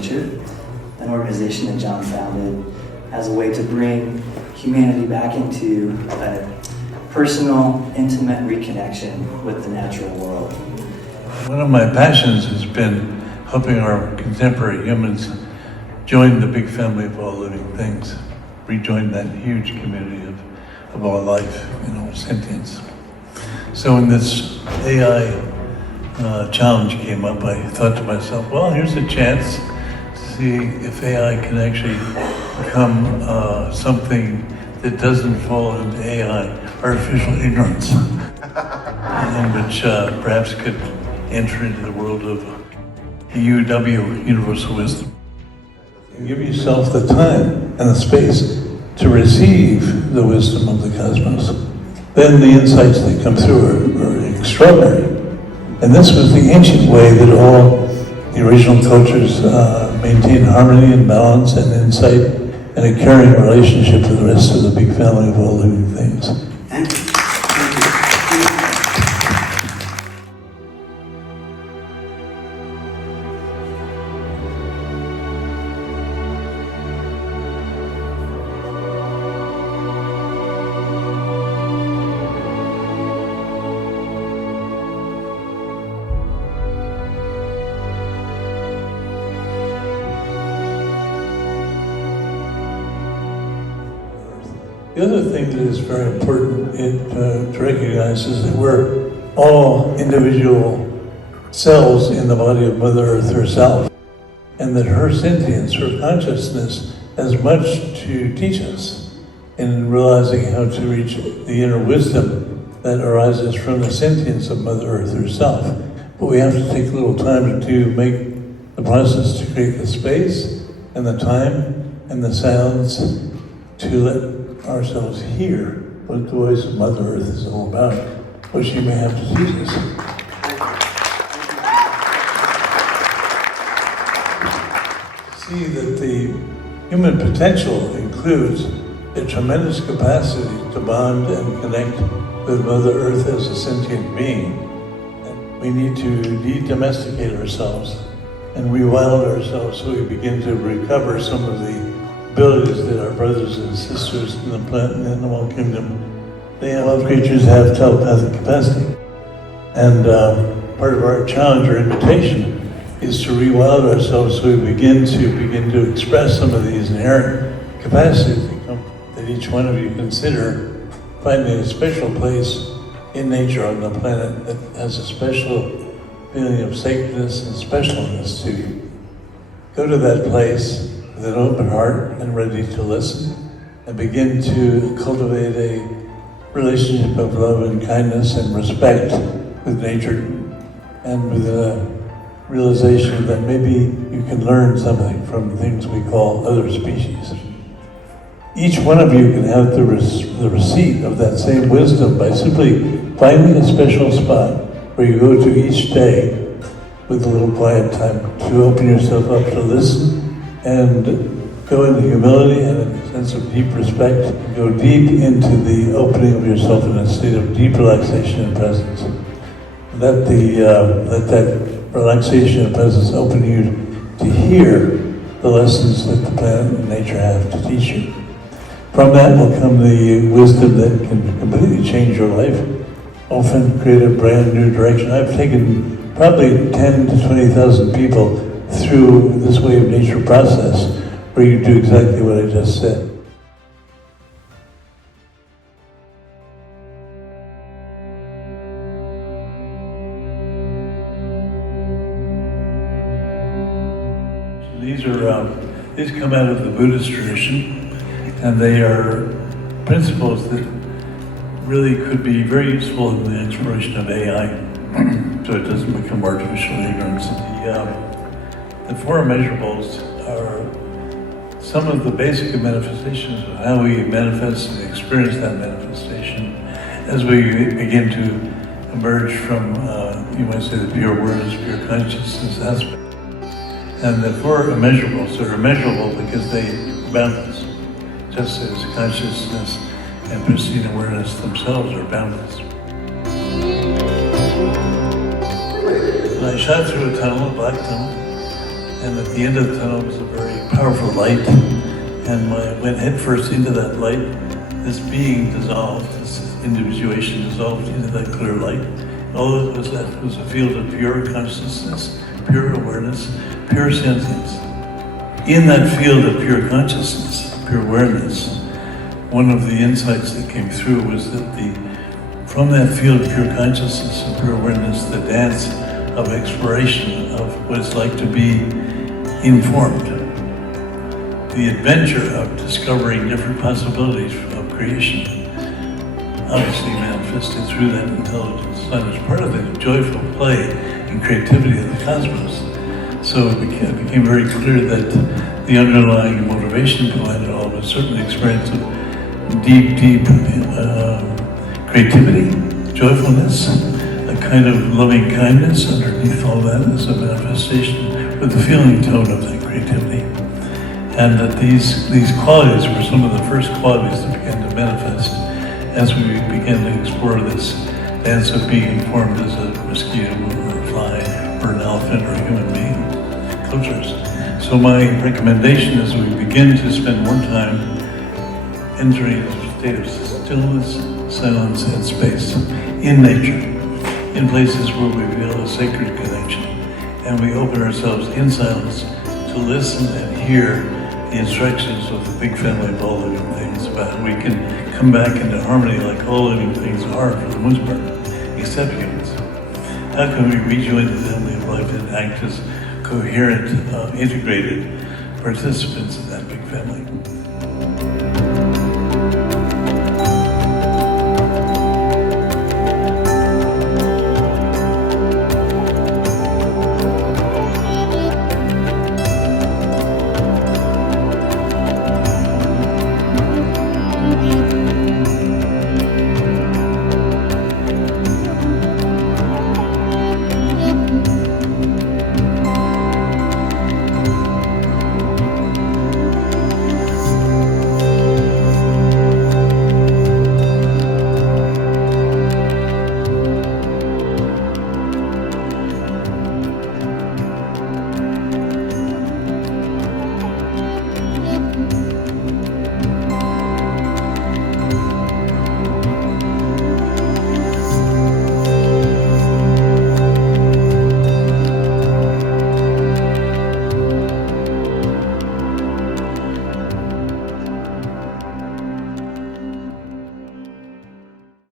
Nature, an organization that John founded as a way to bring humanity back into a personal, intimate reconnection with the natural world. One of my passions has been helping our contemporary humans join the big family of all living things, rejoin that huge community of all life, sentience. So when this AI challenge came up, I thought to myself, well, here's a chance to see if AI can actually become something that doesn't fall into AI, artificial ignorance, and which perhaps could enter into the world of UW, universal wisdom. Give yourself the time and the space to receive the wisdom of the cosmos. Then the insights that come through are extraordinary. And this was the ancient way that all the original cultures maintained harmony and balance and insight and a caring relationship to the rest of the big family of all living things. Thank you. The other thing that is very important to recognize is that we're all individual cells in the body of Mother Earth herself, and that her sentience, her consciousness, has much to teach us in realizing how to reach the inner wisdom that arises from the sentience of Mother Earth herself. But we have to take a little time to make the process to create the space and the time and the sounds to let ourselves hear what the voice of Mother Earth is all about, what she may have to teach us. See that the human potential includes a tremendous capacity to bond and connect with Mother Earth as a sentient being. And we need to de-domesticate ourselves and rewild ourselves so we begin to recover some of the abilities that our brothers and sisters in the plant and animal kingdom, all creatures have telepathic capacity. And part of our challenge or invitation is to rewild ourselves so we begin to express some of these inherent capacities that each one of you consider finding a special place in nature on the planet that has a special feeling of sacredness and specialness to you. Go to that place with an open heart and ready to listen, and begin to cultivate a relationship of love and kindness and respect with nature, and with a realization that maybe you can learn something from things we call other species. Each one of you can have the receipt of that same wisdom by simply finding a special spot where you go to each day with a little quiet time to open yourself up to listen and go into humility and a sense of deep respect. Go deep into the opening of yourself in a state of deep relaxation and presence. Let that relaxation and presence open you to hear the lessons that the planet and nature have to teach you. From that will come the wisdom that can completely change your life, often create a brand new direction. I've taken probably 10 to 20,000 people through this way of nature process where you do exactly what I just said. These come out of the Buddhist tradition, and they are principles that really could be very useful in the exploration of AI, so it doesn't become artificial ignorance. The four immeasurables are some of the basic manifestations of how we manifest and experience that manifestation as we begin to emerge from, you might say, the pure awareness, pure consciousness aspect. And the four immeasurables are immeasurable because they are boundless, just as consciousness and pristine awareness themselves are boundless. And I shot through a tunnel, a black tunnel, And at the end of the tunnel was a very powerful light. And when I went headfirst into that light, this being dissolved, this individuation dissolved into that clear light. All that was left was a field of pure consciousness, pure awareness, pure sentience. In that field of pure consciousness, pure awareness, one of the insights that came through was that from that field of pure consciousness and pure awareness, the dance of exploration of what it's like to be informed. The adventure of discovering different possibilities of creation, obviously manifested through that intelligence. And it's part of the joyful play and creativity of the cosmos. So it became very clear that the underlying motivation behind it all was certainly an experience of deep creativity, joyfulness, a kind of loving kindness underneath all that as a manifestation with the feeling tone of that creativity. And that these qualities were some of the first qualities that began to manifest as we began to explore this dance of being informed as a mosquito or a fly or an elephant or a human being cultures. So my recommendation is we begin to spend more time entering a state of stillness, silence, and space in nature, in places where we feel a sacred connection. And we open ourselves in silence to listen and hear the instructions of the big family of all living things about how we can come back into harmony like all living things are for the most part, except humans. How can we rejoin the family of life and act as coherent, integrated participants in that big family?